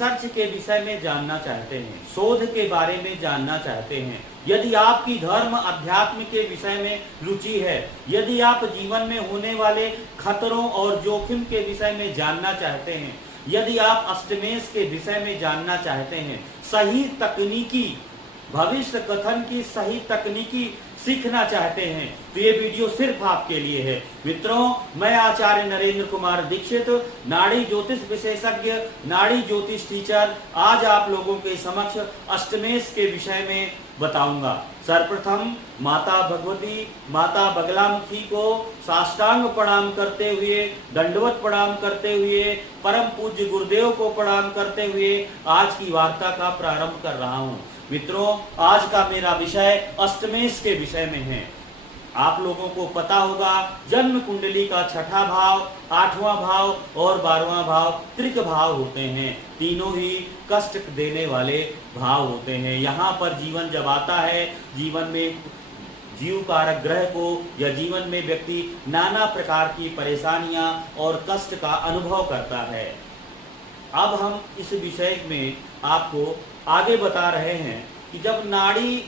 Research के विषय में जानना चाहते हैं, शोध के बारे में जानना चाहते हैं, यदि आपकी धर्म अध्यात्म के विषय में रुचि है, यदि आप जीवन में होने वाले खतरों और जोखिम के विषय में जानना चाहते हैं, यदि आप अष्टमेश के विषय में जानना चाहते हैं, सही तकनीकी भविष्य कथन की सही तकनीकी सीखना चाहते हैं, तो ये वीडियो सिर्फ आपके लिए है। मित्रों, मैं आचार्य नरेंद्र कुमार दीक्षित, नाड़ी ज्योतिष विशेषज्ञ, नाड़ी ज्योतिष टीचर, आज आप लोगों के समक्ष अष्टमेश के विषय में बताऊंगा। सर्वप्रथम माता भगवती, माता बगलामुखी को साष्टांग प्रणाम करते हुए, दंडवत प्रणाम करते हुए, परम पूज्य गुरुदेव को प्रणाम करते हुए आज की वार्ता का प्रारंभ कर रहा हूं। मित्रों, आज का मेरा विषय अष्टमेश के विषय में है। आप लोगों को पता होगा, जन्म कुंडली का छठा भाव, 8वां भाव और 12वां भाव त्रिक भाव होते हैं। तीनों ही कष्ट देने वाले भाव होते हैं। यहाँ पर जीवन जब आता है, जीवन में जीव कारक ग्रह को या जीवन में व्यक्ति नाना प्रकार की परेशानियां और कष्ट का अनुभव करता है। अब हम इस विषय में आपको आगे बता रहे हैं कि जब नाड़ी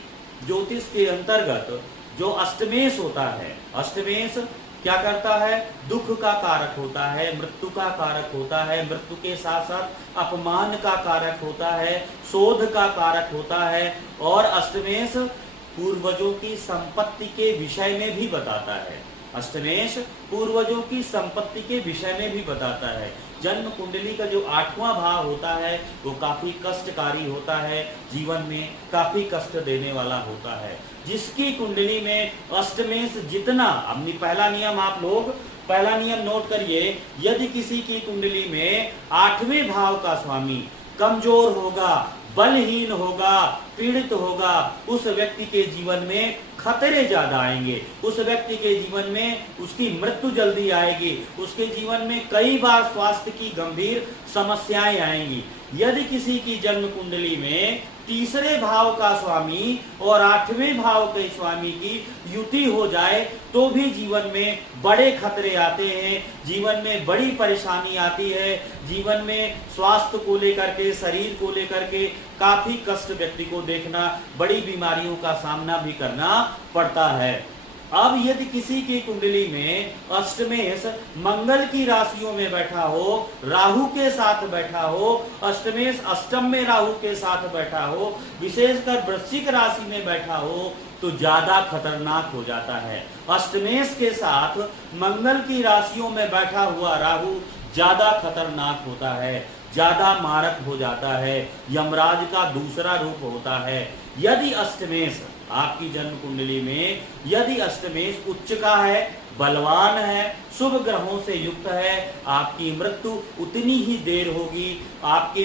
ज्योतिष के अंतर्गत जो अष्टमेश होता है, अष्टमेश क्या करता है? दुख का कारक होता है, मृत्यु का कारक होता है, मृत्यु के साथ साथ अपमान का कारक होता है, शोध का कारक होता है, और अष्टमेश पूर्वजों की संपत्ति के विषय में भी बताता है। अष्टमेश पूर्वजों की संपत्ति के विषय में भी बताता है। जन्म कुंडली का जो 8वां भाव होता है वो काफी कष्टकारी होता है, जीवन में काफी कष्ट देने वाला होता है। जिसकी कुंडली में अष्टमेश जितना, अपनी पहला नियम आप लोग पहला नियम नोट करिए, यदि किसी की कुंडली में 8वें भाव का स्वामी कमजोर होगा, बलहीन होगा, पीड़ित होगा, उस व्यक्ति के जीवन में खतरे ज्यादा आएंगे, उस व्यक्ति के जीवन में उसकी मृत्यु जल्दी आएगी, उसके जीवन में कई बार स्वास्थ्य की गंभीर समस्याएं आएंगी। यदि किसी की जन्म कुंडली में तीसरे भाव का स्वामी और 8वें भाव के स्वामी की युति हो जाए तो भी जीवन में बड़े खतरे आते हैं, जीवन में बड़ी परेशानी आती है, जीवन में स्वास्थ्य को लेकर के, शरीर को लेकर के काफी कष्ट व्यक्ति को देखना, बड़ी बीमारियों का सामना भी करना पड़ता है। अब यदि किसी की कुंडली में अष्टमेश मंगल की राशियों में बैठा हो, राहु के साथ बैठा हो, अष्टमेश अष्टम में राहु के साथ बैठा हो, विशेषकर वृश्चिक राशि में बैठा हो, तो ज्यादा खतरनाक हो जाता है। अष्टमेश के साथ मंगल की राशियों में बैठा हुआ राहु ज्यादा खतरनाक होता है, ज्यादा मारक हो जाता है, यमराज का दूसरा रूप होता है। यदि अष्टमेश आपकी जन्म कुंडली में यदि अष्टमेश उच्च का है, बलवान है, शुभ ग्रहों से युक्त है, आपकी मृत्यु उतनी ही देर होगी, आपकी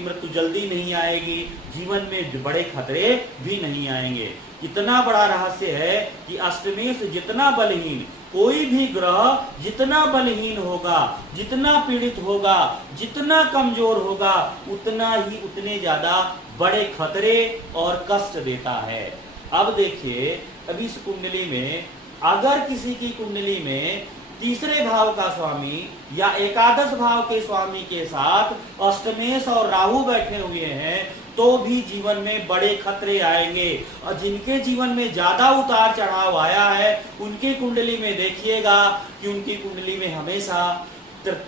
मृत्यु जल्दी नहीं आएगी, जीवन में बड़े खतरे भी नहीं आएंगे। इतना बड़ा रहस्य है कि अष्टमेश जितना बलहीन, कोई भी ग्रह जितना बलहीन होगा, जितना पीड़ित होगा, जितना कमजोर होगा, उतने ज्यादा बड़े खतरे और कष्ट देता है। अब देखिए, अभी इस कुंडली में अगर किसी की कुंडली में तीसरे भाव का स्वामी या एकादश भाव के स्वामी के साथ अष्टमेश और राहु बैठे हुए हैं तो भी जीवन में बड़े खतरे आएंगे। और जिनके जीवन में ज्यादा उतार चढ़ाव आया है उनकी कुंडली में देखिएगा कि उनकी कुंडली में हमेशा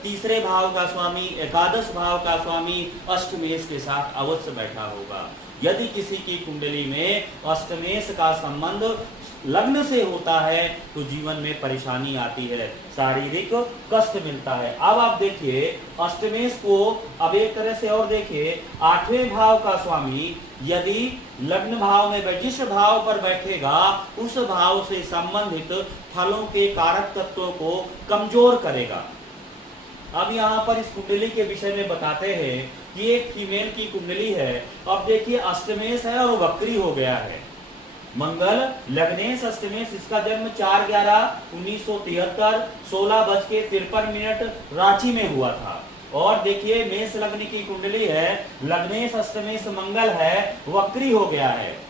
तीसरे भाव का स्वामी, एकादश भाव का स्वामी अष्टमेश के साथ अवश्य बैठा होगा। यदि किसी की कुंडली में अष्टमेश का संबंध लग्न से होता है तो जीवन में परेशानी आती है, शारीरिक कष्ट मिलता है। अब आप देखिए अष्टमेश को अब एक तरह से और देखिए, 8वें भाव का स्वामी यदि लग्न भाव में जिस भाव पर बैठेगा उस भाव से संबंधित फलों के कारक तत्वों को कमजोर करेगा। अब यहाँ पर इस कुंडली के विषय में बताते हैं कि एक फीमेल की कुंडली है। अब देखिए अष्टमेश है और वक्री हो गया है। मंगल लग्नेश अष्टमेश, इसका जन्म 4/11/1973 16:53 रांची में हुआ था। और देखिए मेष लग्न की कुंडली है, लग्नेश अष्टमेश मंगल है, वक्री हो गया है।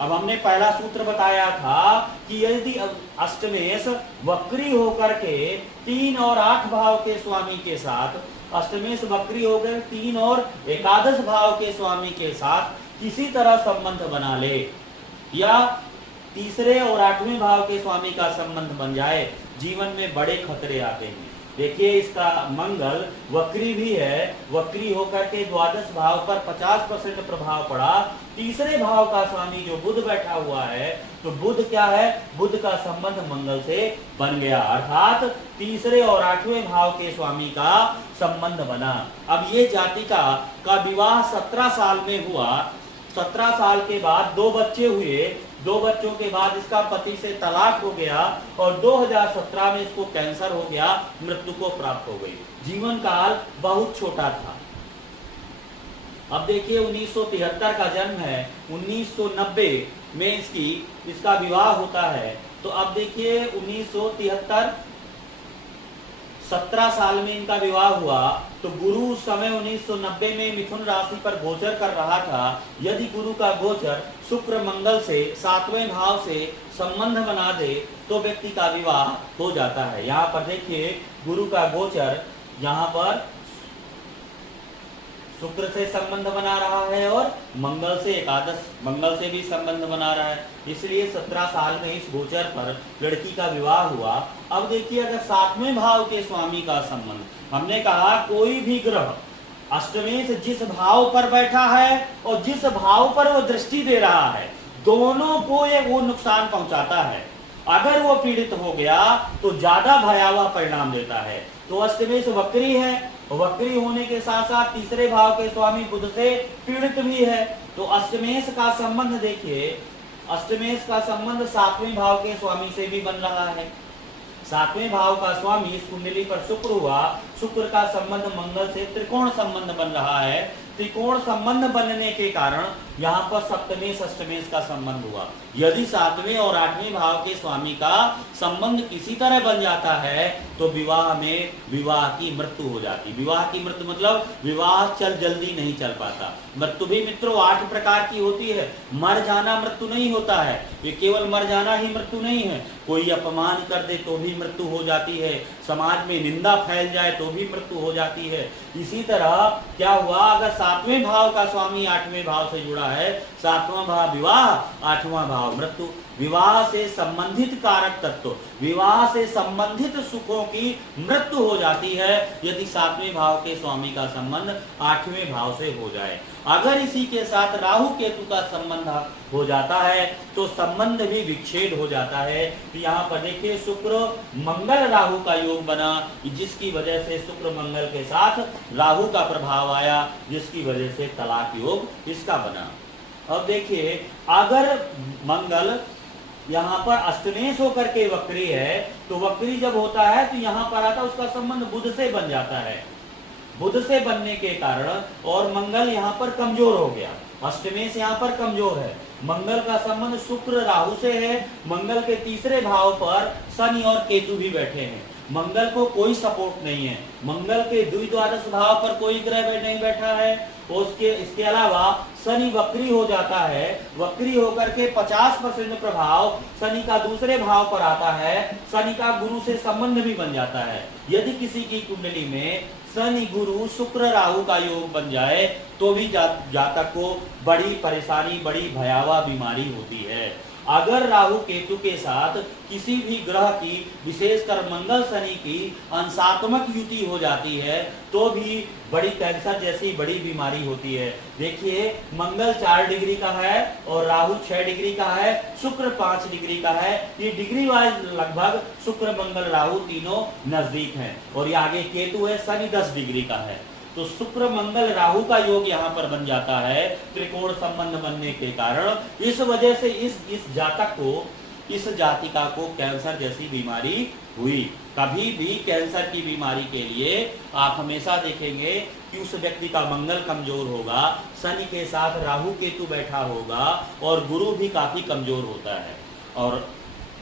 अब हमने पहला सूत्र बताया था कि यदि अष्टमेश वक्री होकर के 3 और 8 भाव के स्वामी के साथ अष्टमेश वक्री हो गए 3 और एकादश भाव के स्वामी के साथ किसी तरह संबंध बना ले, या तीसरे और 8वें भाव के स्वामी का संबंध बन जाए, जीवन में बड़े खतरे आते हैं। देखिए इसका मंगल वक्री भी है, वक्री होकर के द्वादश भाव पर 50% प्रभाव पड़ा। तीसरे भाव का स्वामी जो बुध बैठा हुआ है, तो बुध क्या है, बुध का संबंध मंगल से बन गया, अर्थात तीसरे और 8वें भाव के स्वामी का संबंध बना। अब ये जातिका का विवाह 17 साल में हुआ। 17 साल के बाद 2 बच्चे हुए, 2 बच्चों के बाद इसका पति से तलाक हो गया और 2017 में इसको कैंसर हो गया, मृत्यु को प्राप्त हो गई। जीवन काल बहुत छोटा था। अब देखिए 1973 का जन्म है, 1990 में इसका विवाह होता है। तो अब देखिए 1973 17 साल में इनका विवाह हुआ, तो गुरु उस समय 1990 में मिथुन राशि पर गोचर कर रहा था। यदि गुरु का गोचर शुक्र मंगल से 7वें भाव से संबंध बना दे तो व्यक्ति का विवाह हो जाता है। यहाँ पर देखिए गुरु का गोचर यहाँ पर शुक्र से संबंध बना रहा है और मंगल से एकादश मंगल से भी संबंध बना रहा है, इसलिए 17 साल में इस गोचर पर लड़की का विवाह हुआ। अब देखिए अगर 7वें भाव के स्वामी का संबंध, हमने कहा कोई भी ग्रह अष्टमेश जिस भाव पर बैठा है और जिस भाव पर वो दृष्टि दे रहा है, दोनों को वो नुकसान पहुंचाता है। अगर वो पीड़ित हो गया तो ज्यादा भयावह परिणाम देता है। तो अष्टमेश वक्री है, वक्री होने के साथ साथ तीसरे भाव के स्वामी बुध से पीड़ित भी है। तो अष्टमेश का संबंध देखिए, अष्टमेश का संबंध 7वें भाव के स्वामी से भी बन रहा है। 7वें भाव का स्वामी इस कुंडली पर शुक्र हुआ, शुक्र का संबंध मंगल से त्रिकोण संबंध बन रहा है। त्रिकोण संबंध बनने के कारण यहाँ पर सप्तमेश अष्टमेश का संबंध हुआ। यदि 7वें और 8वें भाव के स्वामी का संबंध किसी तरह बन जाता है तो विवाह में विवाह की मृत्यु हो जाती। विवाह की मृत्यु मतलब विवाह जल्दी नहीं चल पाता। मृत्यु भी मित्रों 8 प्रकार की होती है। मर जाना मृत्यु नहीं होता है, ये केवल मर जाना ही मृत्यु नहीं है। कोई अपमान कर दे तो भी मृत्यु हो जाती है, समाज में निंदा फैल जाए तो भी मृत्यु हो जाती है। इसी तरह क्या हुआ, अगर 7वें भाव का स्वामी 8वें भाव से जुड़ा है, 7वां भाव विवाह, 8वां भाव मृत्यु। विवाह से संबंधित कारक तत्व, विवाह से संबंधित सुखों की मृत्यु हो जाती है यदि 7वें भाव के स्वामी का संबंध 8वें भाव से हो जाए। अगर इसी के साथ राहु केतु का संबंध हो जाता है तो संबंध भी विच्छेद हो जाता है। तो यहाँ पर देखिए शुक्र मंगल राहु का योग बना, जिसकी वजह से शुक्र मंगल के साथ राहु का प्रभाव आया, जिसकी वजह से तलाक योग इसका बना। अब देखिए अगर मंगल यहाँ पर अष्टमेश होकर के वक्री है, तो वक्री जब होता है तो यहाँ पर आता उसका संबंध बुध से बन जाता है। बुध से बनने के कारण और मंगल यहाँ पर कमजोर हो गया, अष्टमेश यहाँ पर कमजोर है। मंगल का संबंध शुक्र राहु से है। मंगल के तीसरे भाव पर शनि और केतु भी बैठे हैं। मंगल को कोई सपोर्ट नहीं है। मंगल के द्विद्वादश भाव पर कोई ग्रह नहीं बैठा है। इसके अलावा शनि वक्री हो जाता है। वक्री होकर के 50% प्रभाव शनि का दूसरे भाव पर आता है। शनि का गुरु से संबंध भी बन जाता है। यदि किसी की कुंडली में शनि गुरु शुक्र राहु का योग बन जाए तो भी जातक को बड़ी परेशानी, बड़ी भयावह बीमारी होती है। अगर राहु केतु के साथ किसी भी ग्रह की, विशेषकर मंगल शनि की अंशात्मक युति हो जाती है तो भी बड़ी कैंसर जैसी बड़ी बीमारी होती है। देखिए मंगल 4 डिग्री का है और राहु 6 डिग्री का है, शुक्र 5 डिग्री का है। ये डिग्री वाइज लगभग शुक्र मंगल राहु तीनों नजदीक हैं। और ये आगे केतु है, शनि 10 डिग्री का है। तो शुक्र मंगल राहु का योग यहाँ पर बन जाता है त्रिकोण संबंध बनने के कारण। इस वजह से इस जातक को, इस जातिका को कैंसर जैसी बीमारी हुई। कभी भी कैंसर की बीमारी के लिए आप हमेशा देखेंगे कि उस व्यक्ति का मंगल कमजोर होगा, शनि के साथ राहु केतु बैठा होगा और गुरु भी काफी कमजोर होता है। और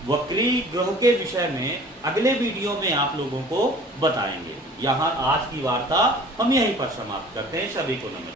वक्री ग्रह के विषय में अगले वीडियो में आप लोगों को बताएंगे। यहाँ आज की वार्ता हम यहीं पर समाप्त करते हैं। सभी को नमस्कार।